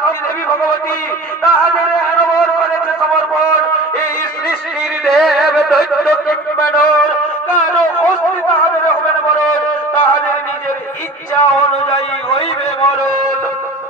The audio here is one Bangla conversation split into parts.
শক্তি দেবী ভগবতী তাহাদের হেনবর করেছে সমর্পণ। এই সৃষ্টির দেব দৈত্য কিংবানর কারো অস্তি তাহাদের হবে না মরণ, তাহাদের নিজের ইচ্ছা অনুযায়ী হইবে মরণ।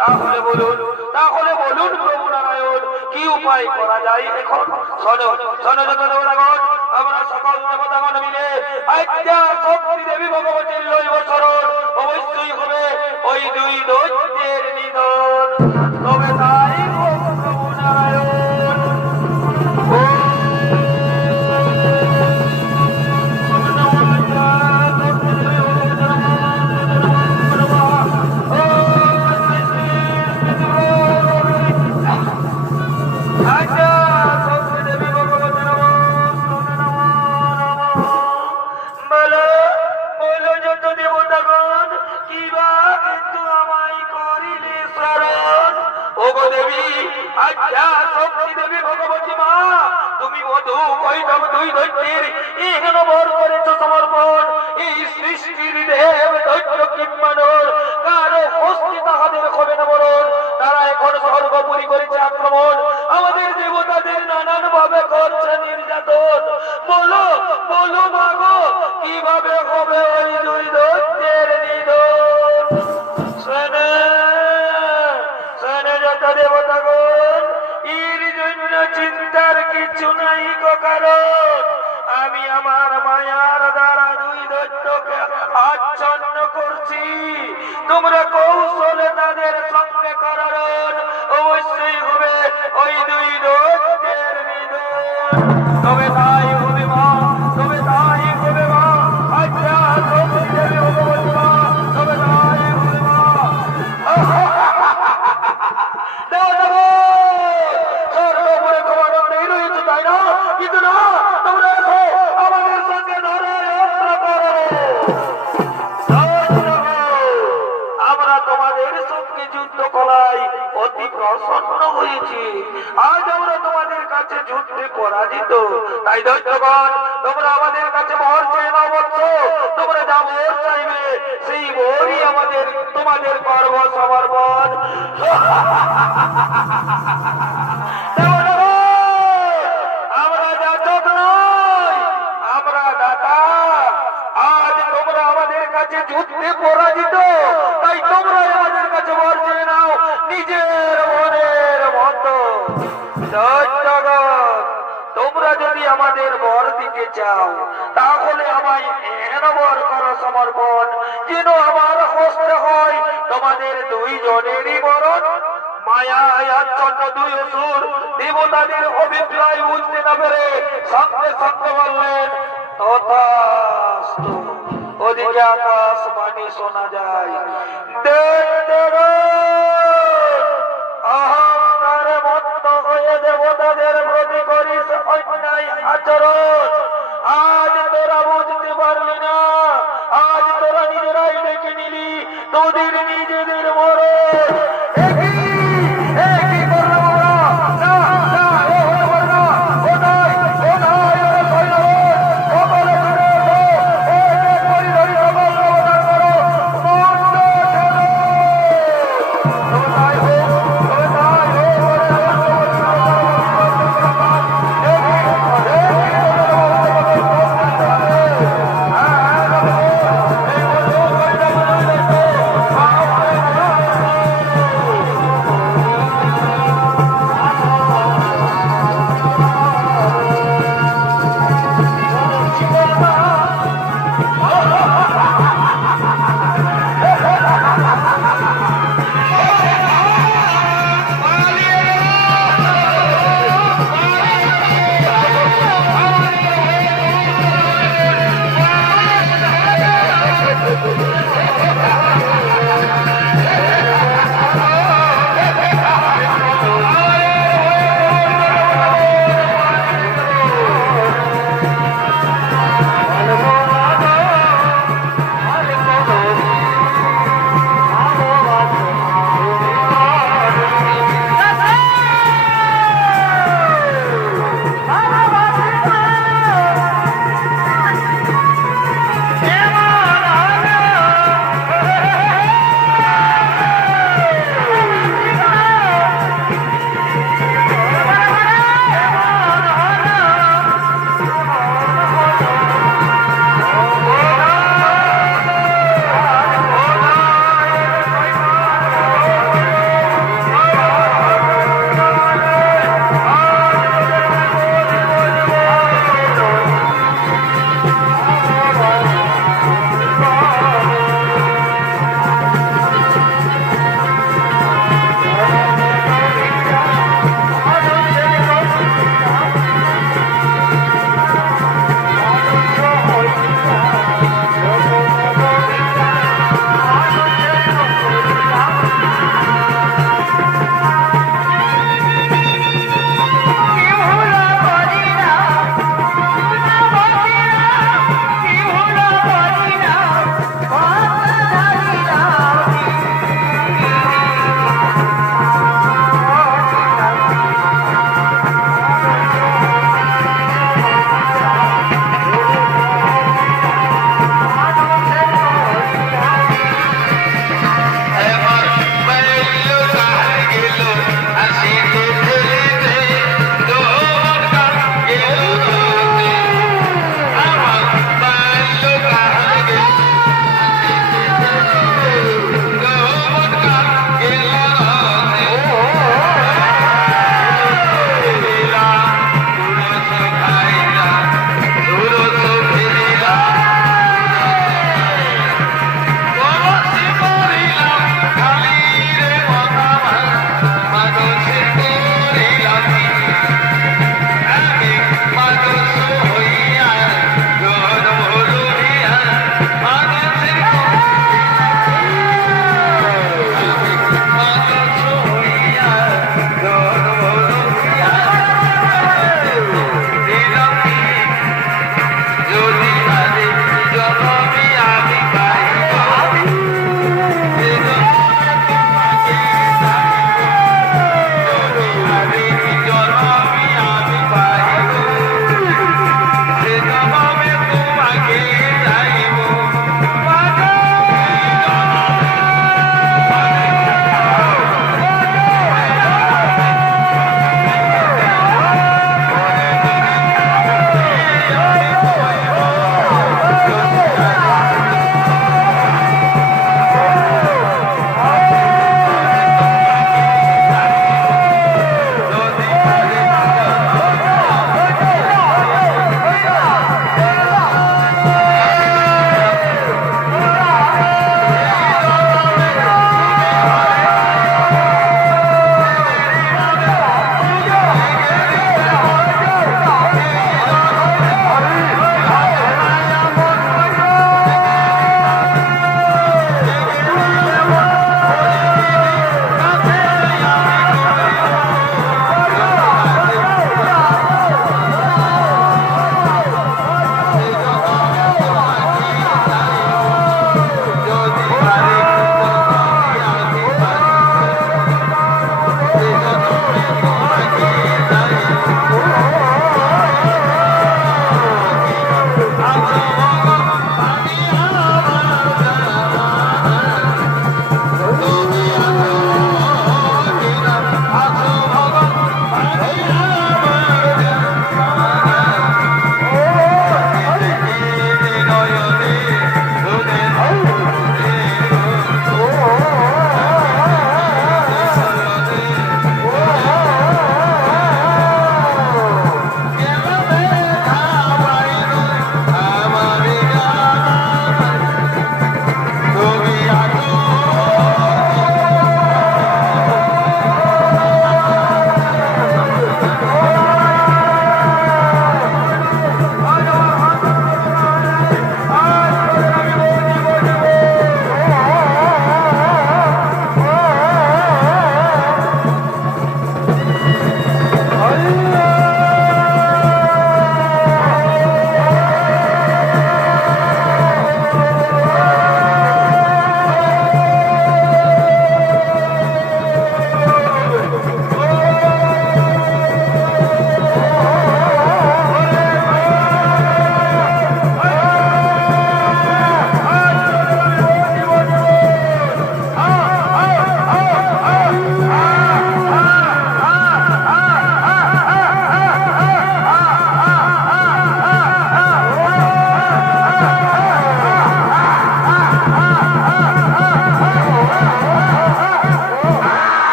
তাহলে বলুন প্রভু নারায়ণ, কি উপায় করা যায় এখন? শোনো শোনো যত দেবতাগণ, আমরা সকল দেবতাগণ মিলে আজ্ঞা শক্তি দেবী ভগবতীর লইব শরণ। অবশ্যই হবে ওই দুই দৈত্যের নিধন, তবে তাই হোক প্রভু নারায়ণ। তুমি মধু কৈতব দুই দৈত্যের ইহনবর করেছ সমর্পণ। এই সৃষ্টির দেব দৈত্য কিংবানর কারো অস্তি তাহাদের হবে না মরণ, তারা এখন সর্বোপরি করেছে আক্রমণ, আমাদের দেবতাদের নানান ভাবে করছে নির্যাতন। বলো বলো মাগো, কিভাবে হবে ওই দুই দৈত্যের নিধন? শোনে শোনে যত দেবতাগণ, এর জন্য চিন্তার কিছু নাই গো কারণ। আমি আমার মায়ার দ্বারা দুই দৈত্যকে আচ্ছন্ন করছি, তোমরা কৌশলে তাদের সঙ্গে করার অবশ্যই হবে ওই দুই দৈত্যের নিধন, তবে তাই হবে মা, তবে তাই হবে মা। আচ্ছা তুমি দেবে ভগবতী মা, তবে তাই হবে মা। সর্বোপরে তোমার নেই রয়েছে তাই না? কিন্তু না, তোমরা এসো আমাদের সঙ্গে আমরা তোমাদের সঙ্গে যুদ্ধ করাই অতি প্রসন্ন হয়েছি। আজ আমরা তোমাদের কাছে যুদ্ধে পরাজিত, তাই দৈত্যগণ তোমরা আমাদের কাছে বর চেয়ে নাও বৎস। তোমরা যা বর চাইবে সেই বরই আমাদের তোমাদের করব সমর্পণ। আমরা যাচক নই, আমরা দাতা। আজ তোমরা আমাদের কাছে যুদ্ধে পরাজিত, তাই তোমরা আমাদের কাছে বর চেয়ে নাও নিজের মনের মতো। তোমরা যদি আমাদের বর দিতে চাও, তাহলে আমায় এন বর করো সমর্পণ, যেন আমার হস্তে হয় তোমাদের দুইজনেরই মরণ। মায়ায় আচ্ছন্ন দুই অসুর দেবতাদের অভিপ্রায় বুঝতে না পেরে সঙ্গে সঙ্গে বললেন তথাস্তু। ওদিকে আকাশ বাণী শোনা যায়, অহংকারে মত্ত হয়ে দেবতাদের প্রতি করিস অন্যায় আচরণ। আজ তোরা বুঝতে পারলি না, আজ তোরা নিজেরাই ডেকে নিলি তোদের নিজেদের মরণ।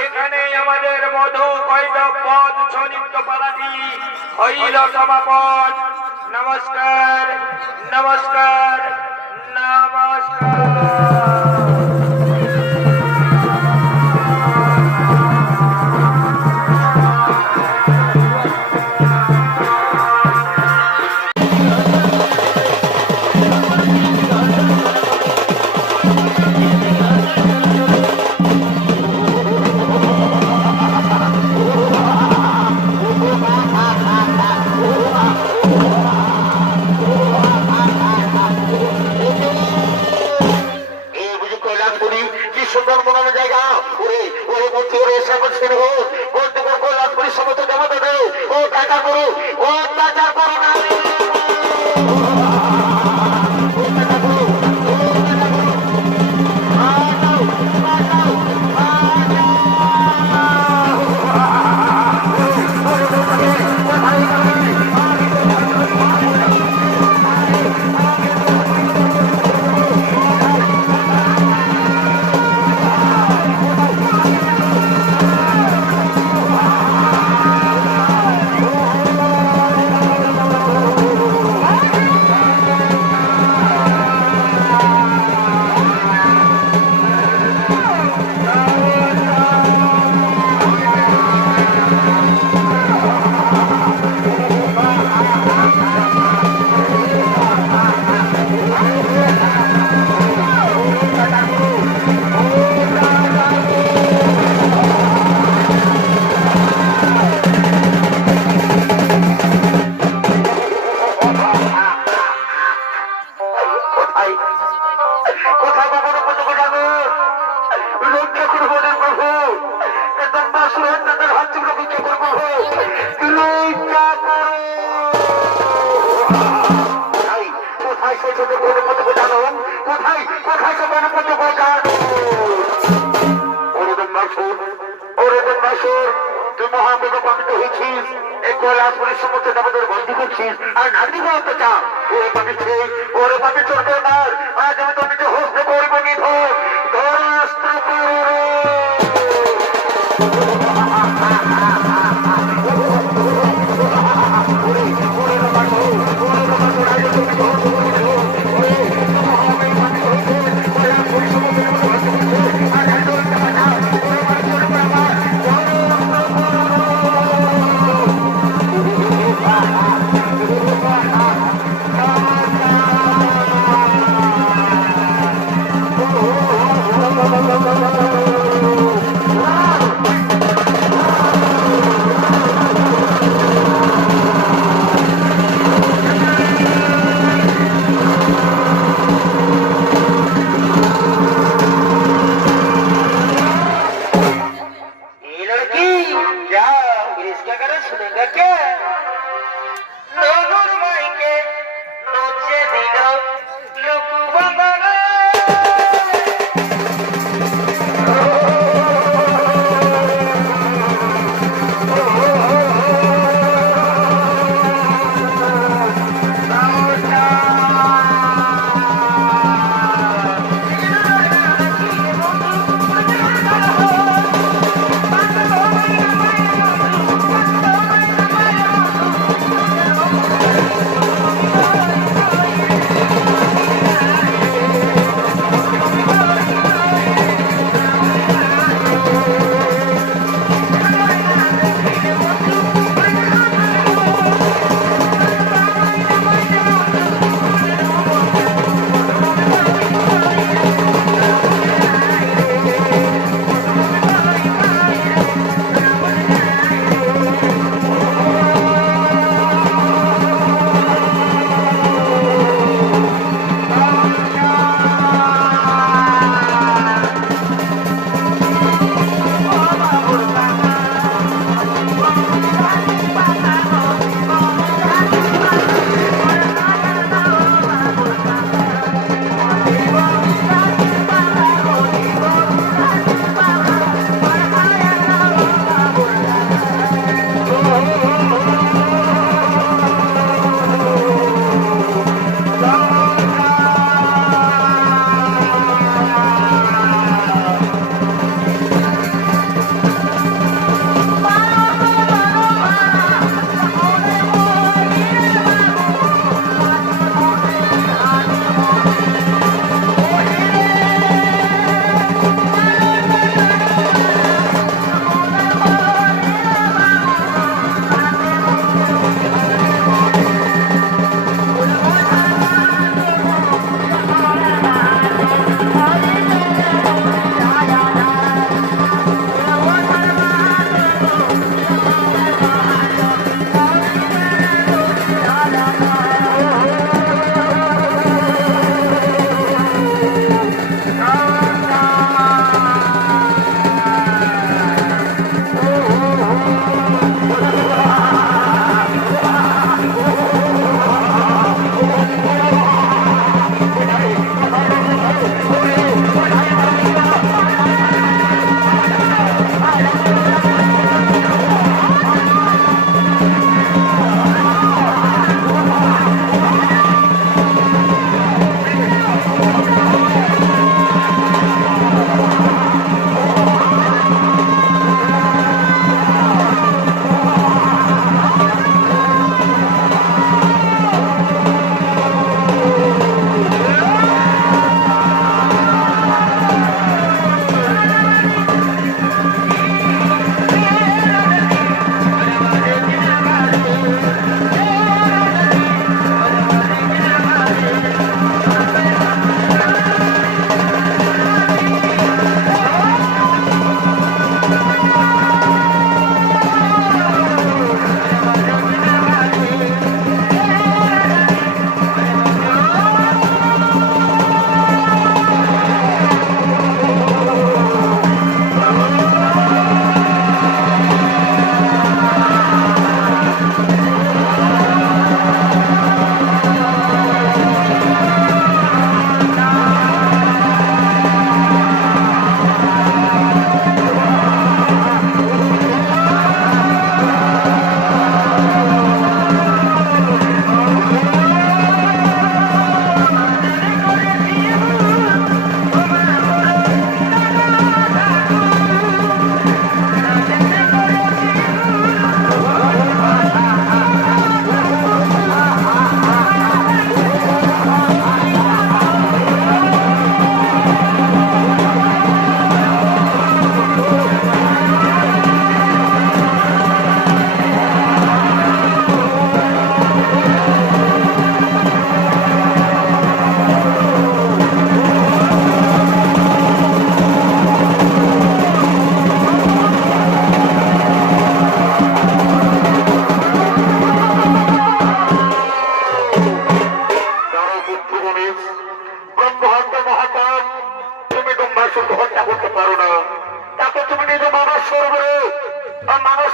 এখানে আমাদের মধু কৈতব পদ ছনিত্য পালাটি হইল সমাপন। নমস্কার, নমস্কার, নমস্কার। Oh,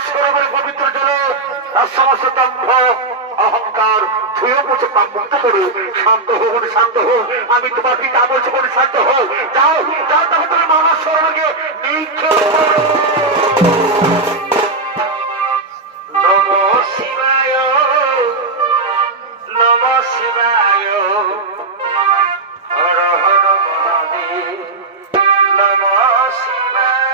সরোবর পবিত্র জল তার সমস্ত দম্ভ অহংকার ধুয়ে মুছে পাপ মুক্ত করে শান্ত হো বোন, শান্ত হো। আমি তোমার পিতা বলছি বোন, শান্ত হো। যাও যাও, তখন তুমি মানব সরোবরকে নিক্ষেপ করো। নমঃ শিবায়, নমঃ শিবায়, হর হর মহাদেব, নমঃ শিবায়।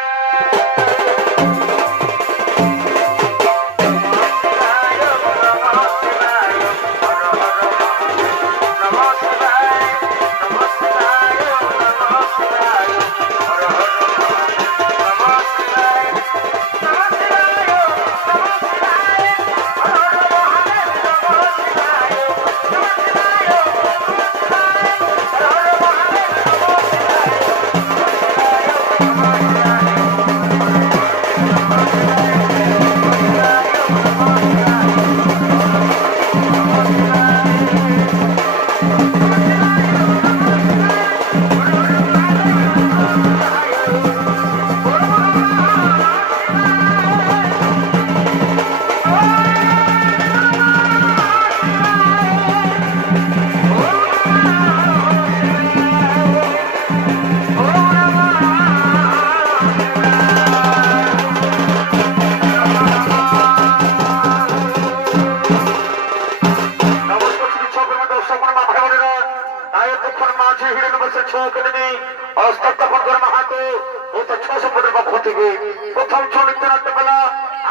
প্রথম ছবিত্রাবেলা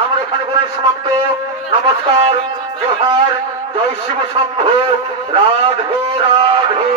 আমরা এখানে করে সমাপ্ত। নমস্কার, জোহার, জয় শিব শম্ভু, রাধে রাধে।